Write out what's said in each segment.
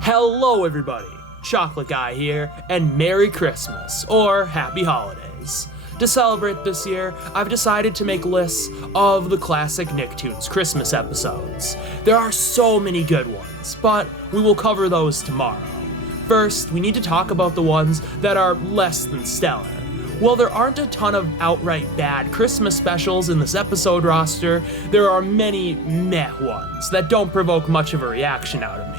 Hello everybody, Chocolate Guy here, and Merry Christmas, or Happy Holidays. To celebrate this year, I've decided to make lists of the Classic Nicktoons Christmas Episodes. There are so many good ones, but we will cover those tomorrow. First, we need to talk about the ones that are less than stellar. While there aren't a ton of outright bad Christmas specials in this episode roster, there are many meh ones that don't provoke much of a reaction out of me.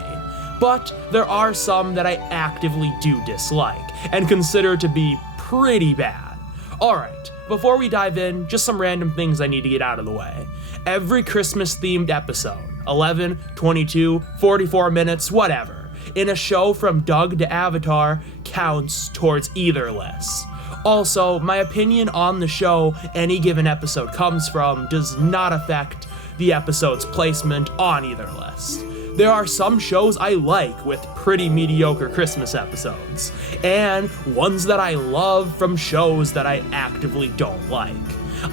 But there are some that I actively do dislike, and consider to be pretty bad. Alright, before we dive in, just some random things I need to get out of the way. Every Christmas-themed episode, 11, 22, 44 minutes, whatever, in a show from Doug to Avatar, counts towards either list. Also, my opinion on the show any given episode comes from does not affect the episode's placement on either list. There are some shows I like with pretty mediocre Christmas episodes, and ones that I love from shows that I actively don't like.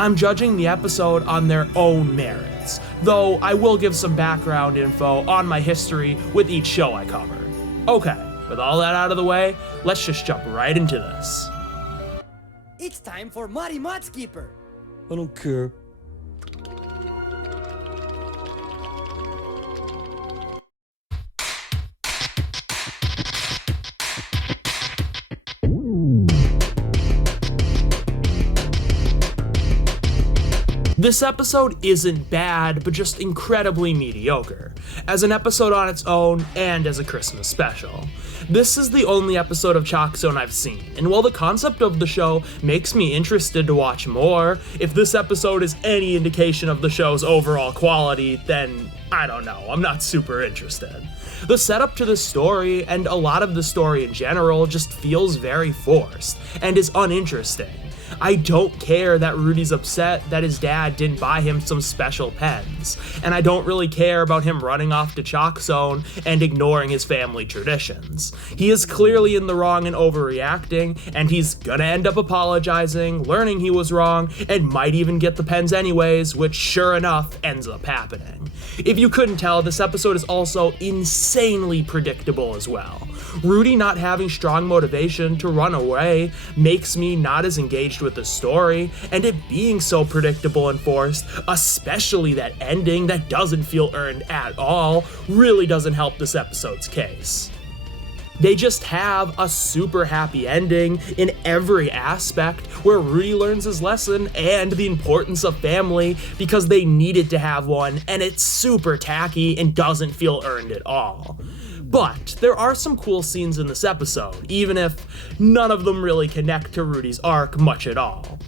I'm judging the episode on their own merits, though I will give some background info on my history with each show I cover. Okay, with all that out of the way, let's just jump right into this. It's time for Marmod Keeper. I don't care. This episode isn't bad, but just incredibly mediocre, as an episode on its own and as a Christmas special. This is the only episode of Chalk Zone I've seen, and while the concept of the show makes me interested to watch more, if this episode is any indication of the show's overall quality, then I don't know, I'm not super interested. The setup to the story, and a lot of the story in general, just feels very forced, and is uninteresting. I don't care that Rudy's upset that his dad didn't buy him some special pens, and I don't really care about him running off to Chalk Zone and ignoring his family traditions. He is clearly in the wrong and overreacting, and he's gonna end up apologizing, learning he was wrong, and might even get the pens anyways, which sure enough ends up happening. If you couldn't tell, this episode is also insanely predictable as well. Rudy not having strong motivation to run away makes me not as engaged with the story, and it being so predictable and forced, especially that ending that doesn't feel earned at all, really doesn't help this episode's case. They just have a super happy ending in every aspect where Rudy learns his lesson and the importance of family because they needed to have one, and it's super tacky and doesn't feel earned at all. But there are some cool scenes in this episode, even if none of them really connect to Rudy's arc much at all.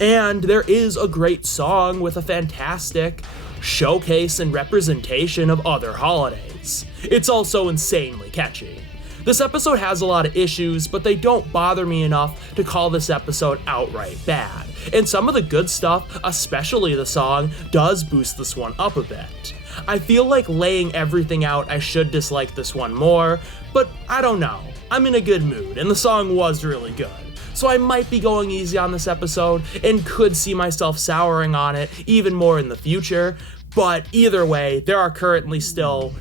And there is a great song with a fantastic showcase and representation of other holidays. It's also insanely catchy. This episode has a lot of issues, but they don't bother me enough to call this episode outright bad. And some of the good stuff, especially the song, does boost this one up a bit. I feel like laying everything out, I should dislike this one more, but I don't know. I'm in a good mood, and the song was really good. So I might be going easy on this episode, and could see myself souring on it even more in the future, but either way, there are currently still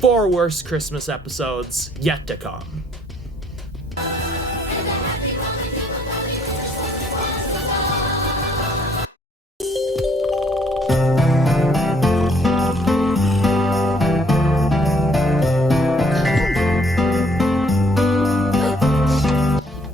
4 worse Christmas episodes yet to come.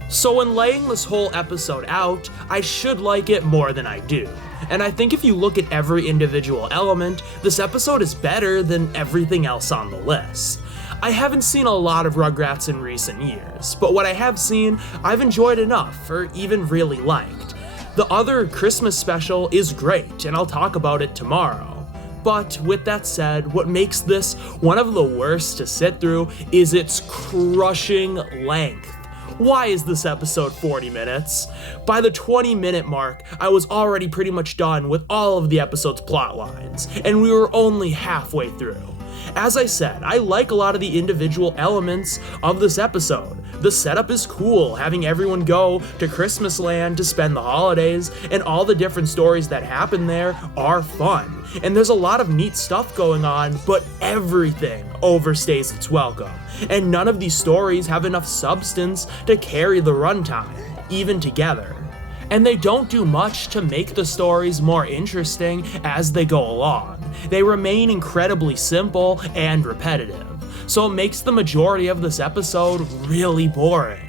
So when laying this whole episode out, I should like it more than I do. And I think if you look at every individual element, this episode is better than everything else on the list. I haven't seen a lot of Rugrats in recent years, but what I have seen, I've enjoyed enough, or even really liked. The other Christmas special is great, and I'll talk about it tomorrow. But with that said, what makes this one of the worst to sit through is its crushing length. Why is this episode 40 minutes? By the 20-minute mark, I was already pretty much done with all of the episode's plot lines, and we were only halfway through. As I said, I like a lot of the individual elements of this episode. The setup is cool, having everyone go to Christmas Land to spend the holidays, and all the different stories that happen there are fun. And there's a lot of neat stuff going on, but everything overstays its welcome. And none of these stories have enough substance to carry the runtime, even together. And they don't do much to make the stories more interesting as they go along. They remain incredibly simple and repetitive, so it makes the majority of this episode really boring.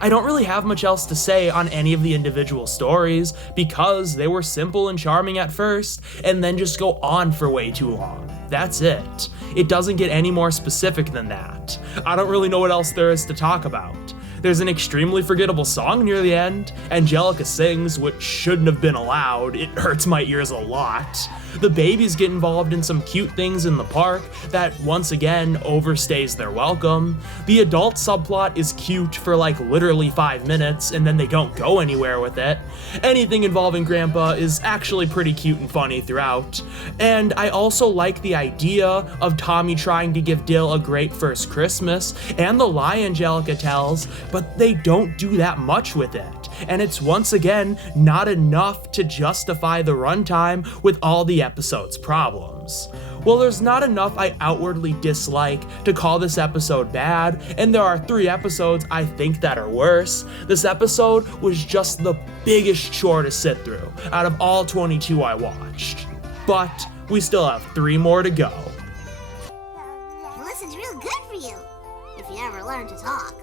I don't really have much else to say on any of the individual stories because they were simple and charming at first and then just go on for way too long. That's it. It doesn't get any more specific than that. I don't really know what else there is to talk about. There's an extremely forgettable song near the end. Angelica sings, which shouldn't have been allowed. It hurts my ears a lot. The babies get involved in some cute things in the park that once again overstays their welcome. The adult subplot is cute for like literally 5 minutes and then they don't go anywhere with it. Anything involving Grandpa is actually pretty cute and funny throughout. And I also like the idea of Tommy trying to give Dill a great first Christmas and the lie Angelica tells, but they don't do that much with it. And it's once again not enough to justify the runtime with all the episode's problems. Well, there's not enough I outwardly dislike to call this episode bad, and there are 3 episodes I think that are worse. This episode was just the biggest chore to sit through out of all 22 I watched. But we still have 3 more to go. This is real good for you, if you ever learn to talk.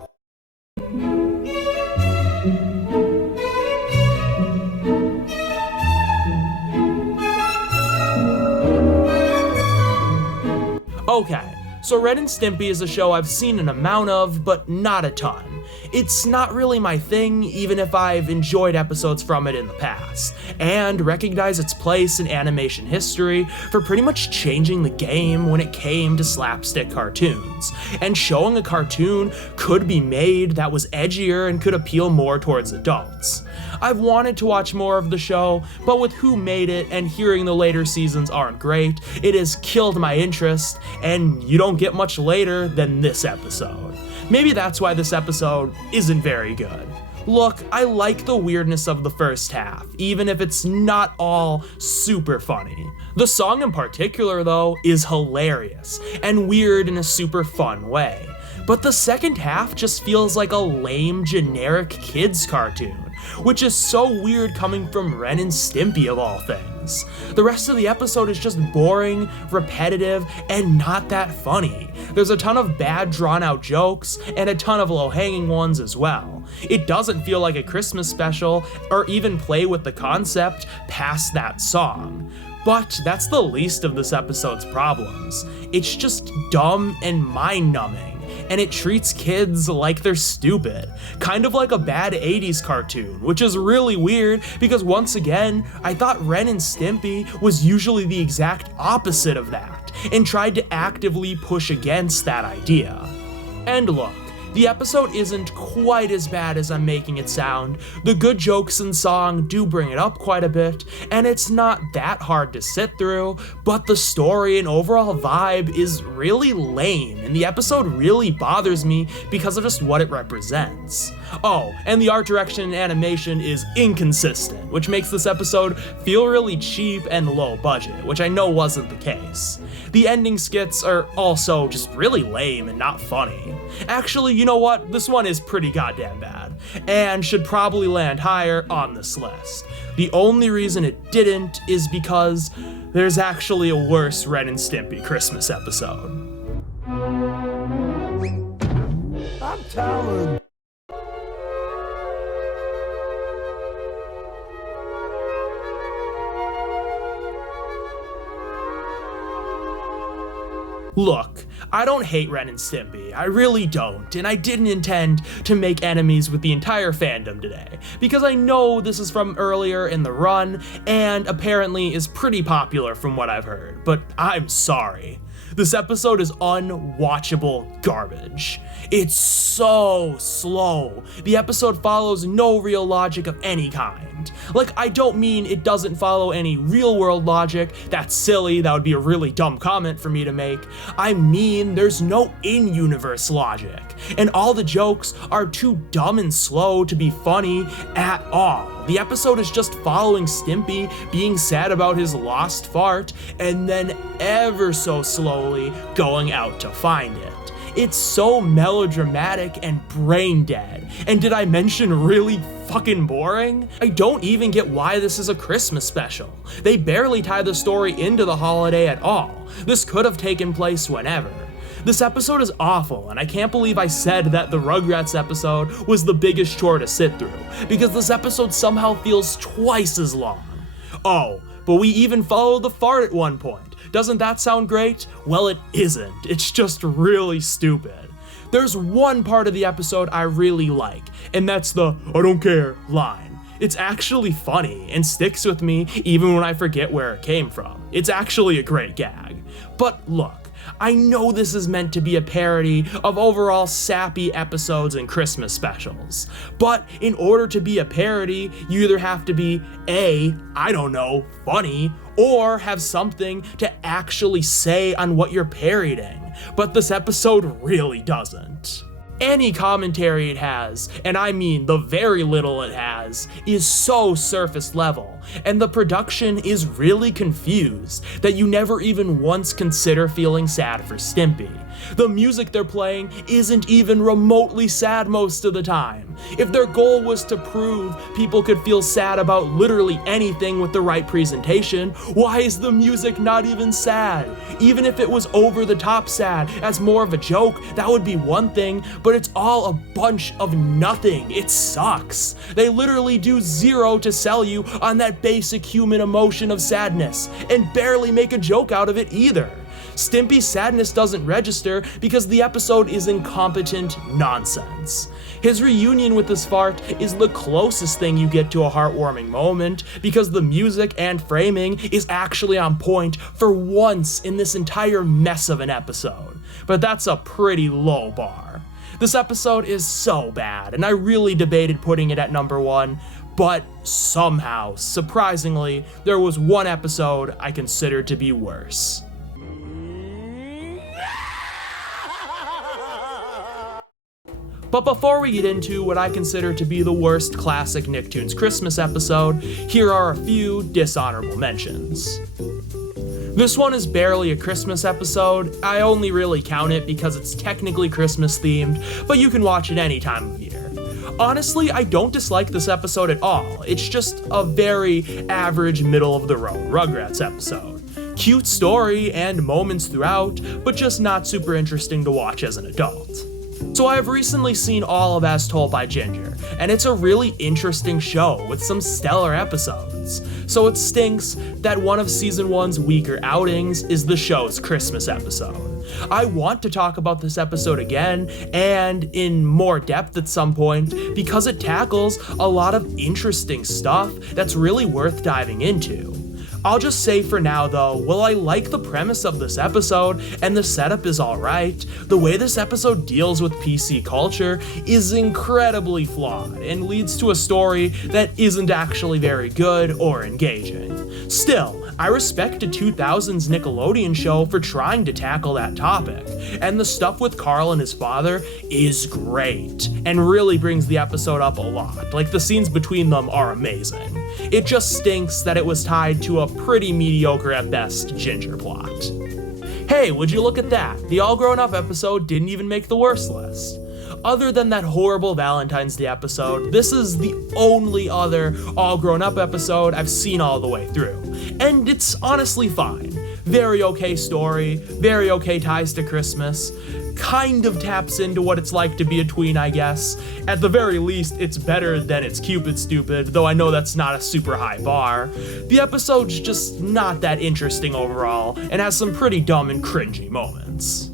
Okay, so Ren and Stimpy is a show I've seen an amount of, but not a ton. It's not really my thing, even if I've enjoyed episodes from it in the past, and recognize its place in animation history for pretty much changing the game when it came to slapstick cartoons, and showing a cartoon could be made that was edgier and could appeal more towards adults. I've wanted to watch more of the show, but with who made it and hearing the later seasons aren't great, it has killed my interest, and you don't get much later than this episode. Maybe that's why this episode isn't very good. Look, I like the weirdness of the first half, even if it's not all super funny. The song in particular, though, is hilarious and weird in a super fun way. But the second half just feels like a lame, generic kids cartoon, which is so weird coming from Ren and Stimpy of all things. The rest of the episode is just boring, repetitive, and not that funny. There's a ton of bad drawn out jokes and a ton of low-hanging ones as well. It doesn't feel like a Christmas special or even play with the concept past that song. But that's the least of this episode's problems. It's just dumb and mind-numbing, and it treats kids like they're stupid, kind of like a bad 80s cartoon, which is really weird because once again, I thought Ren and Stimpy was usually the exact opposite of that, and tried to actively push against that idea. And look, the episode isn't quite as bad as I'm making it sound. The good jokes and song do bring it up quite a bit, and it's not that hard to sit through, but the story and overall vibe is really lame, and the episode really bothers me because of just what it represents. Oh, and the art direction and animation is inconsistent, which makes this episode feel really cheap and low budget, which I know wasn't the case. The ending skits are also just really lame and not funny. Actually, you know what? This one is pretty goddamn bad, and should probably land higher on this list. The only reason it didn't is because there's actually a worse Ren and Stimpy Christmas episode. I'm telling. Look, I don't hate Ren and Stimpy, I really don't, and I didn't intend to make enemies with the entire fandom today, because I know this is from earlier in the run, and apparently is pretty popular from what I've heard, but I'm sorry. This episode is unwatchable garbage. It's so slow. The episode follows no real logic of any kind. Like, I don't mean it doesn't follow any real world logic. That's silly, that would be a really dumb comment for me to make. I mean, there's no in-universe logic, and all the jokes are too dumb and slow to be funny at all. The episode is just following Stimpy being sad about his lost fart, and then ever so slowly going out to find it. It's so melodramatic and brain dead. And did I mention really fucking boring? I don't even get why this is a Christmas special. They barely tie the story into the holiday at all. This could have taken place whenever. This episode is awful, and I can't believe I said that the Rugrats episode was the biggest chore to sit through, because this episode somehow feels twice as long. Oh, but we even follow the fart at one point. Doesn't that sound great? Well, it isn't. It's just really stupid. There's one part of the episode I really like, and that's the "I don't care" line. It's actually funny and sticks with me even when I forget where it came from. It's actually a great gag. But look, I know this is meant to be a parody of overall sappy episodes and Christmas specials, but in order to be a parody, you either have to be I don't know, funny, or have something to actually say on what you're parodying, but this episode really doesn't. Any commentary it has, and I mean the very little it has, is so surface level, and the production is really confused that you never even once consider feeling sad for Stimpy. The music they're playing isn't even remotely sad most of the time. If their goal was to prove people could feel sad about literally anything with the right presentation, why is the music not even sad? Even if it was over the top sad as more of a joke, that would be one thing, but it's all a bunch of nothing. It sucks. They literally do zero to sell you on that basic human emotion of sadness, and barely make a joke out of it either. Stimpy's sadness doesn't register because the episode is incompetent nonsense. His reunion with his fart is the closest thing you get to a heartwarming moment because the music and framing is actually on point for once in this entire mess of an episode. But that's a pretty low bar. This episode is so bad, and I really debated putting it at number 1, but somehow, surprisingly, there was one episode I considered to be worse. But before we get into what I consider to be the worst Classic Nicktoons Christmas episode, here are a few dishonorable mentions. This one is barely a Christmas episode. I only really count it because it's technically Christmas themed, but you can watch it any time of year. Honestly, I don't dislike this episode at all. It's just a very average middle-of-the-road Rugrats episode. Cute story and moments throughout, but just not super interesting to watch as an adult. So I have recently seen all of As Told by Ginger, and it's a really interesting show with some stellar episodes. So it stinks that one of season 1's weaker outings is the show's Christmas episode. I want to talk about this episode again, and in more depth at some point, because it tackles a lot of interesting stuff that's really worth diving into. I'll just say for now though, while I like the premise of this episode and the setup is alright, the way this episode deals with PC culture is incredibly flawed and leads to a story that isn't actually very good or engaging. Still, I respect a 2000s Nickelodeon show for trying to tackle that topic, and the stuff with Carl and his father is great, and really brings the episode up a lot. Like, the scenes between them are amazing. It just stinks that it was tied to a pretty mediocre at best Ginger plot. Hey, would you look at that? The All Grown Up episode didn't even make the worst list. Other than that horrible Valentine's Day episode, this is the only other All Grown Up episode I've seen all the way through. And it's honestly fine. Very okay story, very okay ties to Christmas, kind of taps into what it's like to be a tween, I guess. At the very least, it's better than It's Cupid Stupid, though I know that's not a super high bar. The episode's just not that interesting overall, and has some pretty dumb and cringy moments.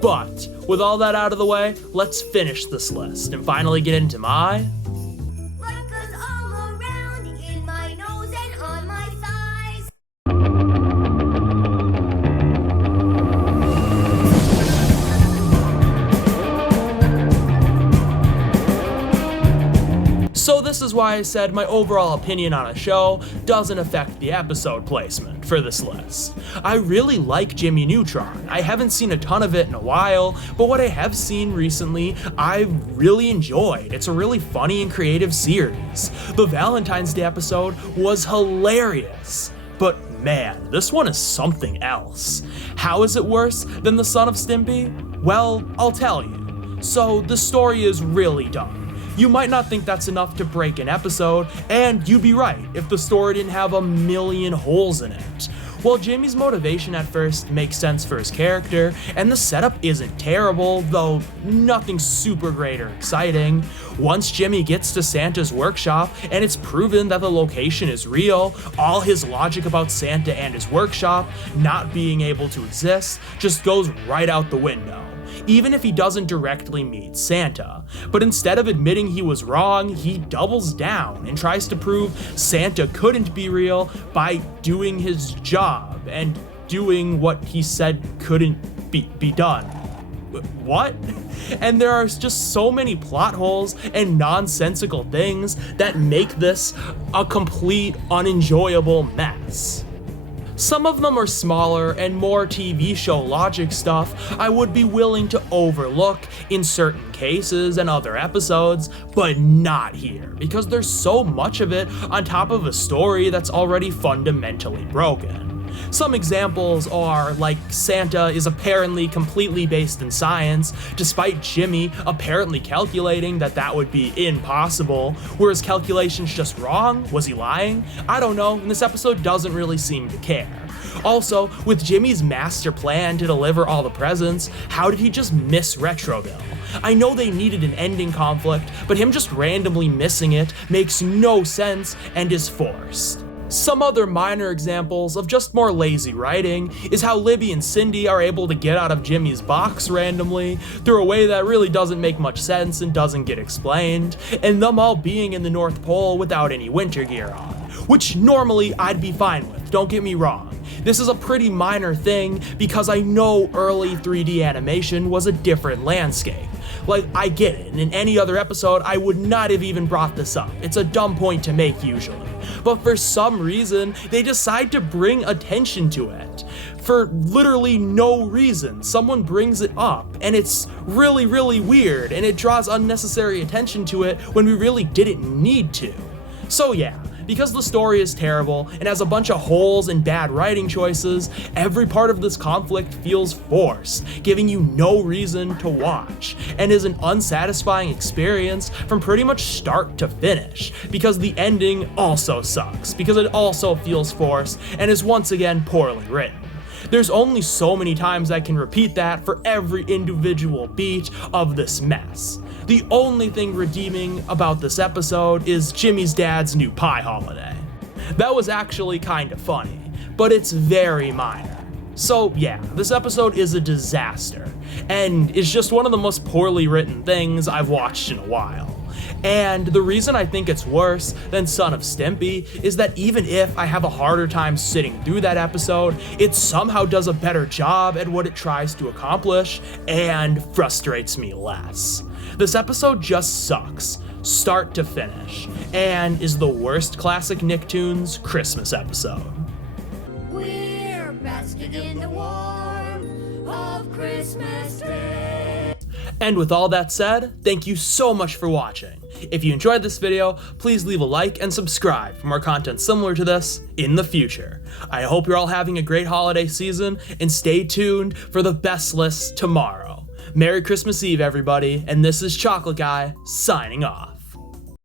But, with all that out of the way, let's finish this list and finally get into my... Like us all around, in my nose and on my thighs. this is why I said my overall opinion on a show doesn't affect the episode placement for this list. I really like Jimmy Neutron. I haven't seen a ton of it in a while, but what I have seen recently, I've really enjoyed. It's a really funny and creative series. The Valentine's Day episode was hilarious. But man, this one is something else. How is it worse than the Son of Stimpy? Well, I'll tell you. So the story is really dumb. You might not think that's enough to break an episode, and you'd be right if the story didn't have a million holes in it. While Jimmy's motivation at first makes sense for his character, and the setup isn't terrible, though nothing super great or exciting, once Jimmy gets to Santa's workshop and it's proven that the location is real, all his logic about Santa and his workshop not being able to exist just goes right out the window. Even if he doesn't directly meet Santa. But instead of admitting he was wrong, he doubles down and tries to prove Santa couldn't be real by doing his job and doing what he said couldn't be done. What? And there are just so many plot holes and nonsensical things that make this a complete unenjoyable mess. Some of them are smaller and more TV show logic stuff I would be willing to overlook in certain cases and other episodes, but not here, because there's so much of it on top of a story that's already fundamentally broken. Some examples are like Santa is apparently completely based in science, despite Jimmy apparently calculating that would be impossible. Were his calculations just wrong? Was he lying? I don't know, and this episode doesn't really seem to care. Also, with Jimmy's master plan to deliver all the presents, how did he just miss Retroville? I know they needed an ending conflict, but him just randomly missing it makes no sense and is forced. Some other minor examples of just more lazy writing is how Libby and Cindy are able to get out of Jimmy's box randomly through a way that really doesn't make much sense and doesn't get explained, and them all being in the North Pole without any winter gear on, which normally I'd be fine with, don't get me wrong. This is a pretty minor thing because I know early 3D animation was a different landscape. Like, I get it, and in any other episode I would not have even brought this up. It's a dumb point to make usually. But for some reason, they decide to bring attention to it. For literally no reason, someone brings it up, and it's really, really weird, and it draws unnecessary attention to it when we really didn't need to. So yeah, because the story is terrible and has a bunch of holes and bad writing choices, every part of this conflict feels forced, giving you no reason to watch, and is an unsatisfying experience from pretty much start to finish, because the ending also sucks, because it also feels forced and is once again poorly written. There's only so many times I can repeat that for every individual beat of this mess. The only thing redeeming about this episode is Jimmy's dad's new pie holiday. That was actually kind of funny, but it's very minor. So yeah, this episode is a disaster, and it's just one of the most poorly written things I've watched in a while. And the reason I think it's worse than Son of Stimpy is that even if I have a harder time sitting through that episode, it somehow does a better job at what it tries to accomplish and frustrates me less. This episode just sucks, start to finish, and is the worst Classic Nicktoons Christmas episode. We're basking in the warmth of Christmas Day. And with all that said, thank you so much for watching. If you enjoyed this video, please leave a like and subscribe for more content similar to this in the future. I hope you're all having a great holiday season, and stay tuned for the best list tomorrow. Merry Christmas Eve, everybody, and this is Chocolate Guy signing off.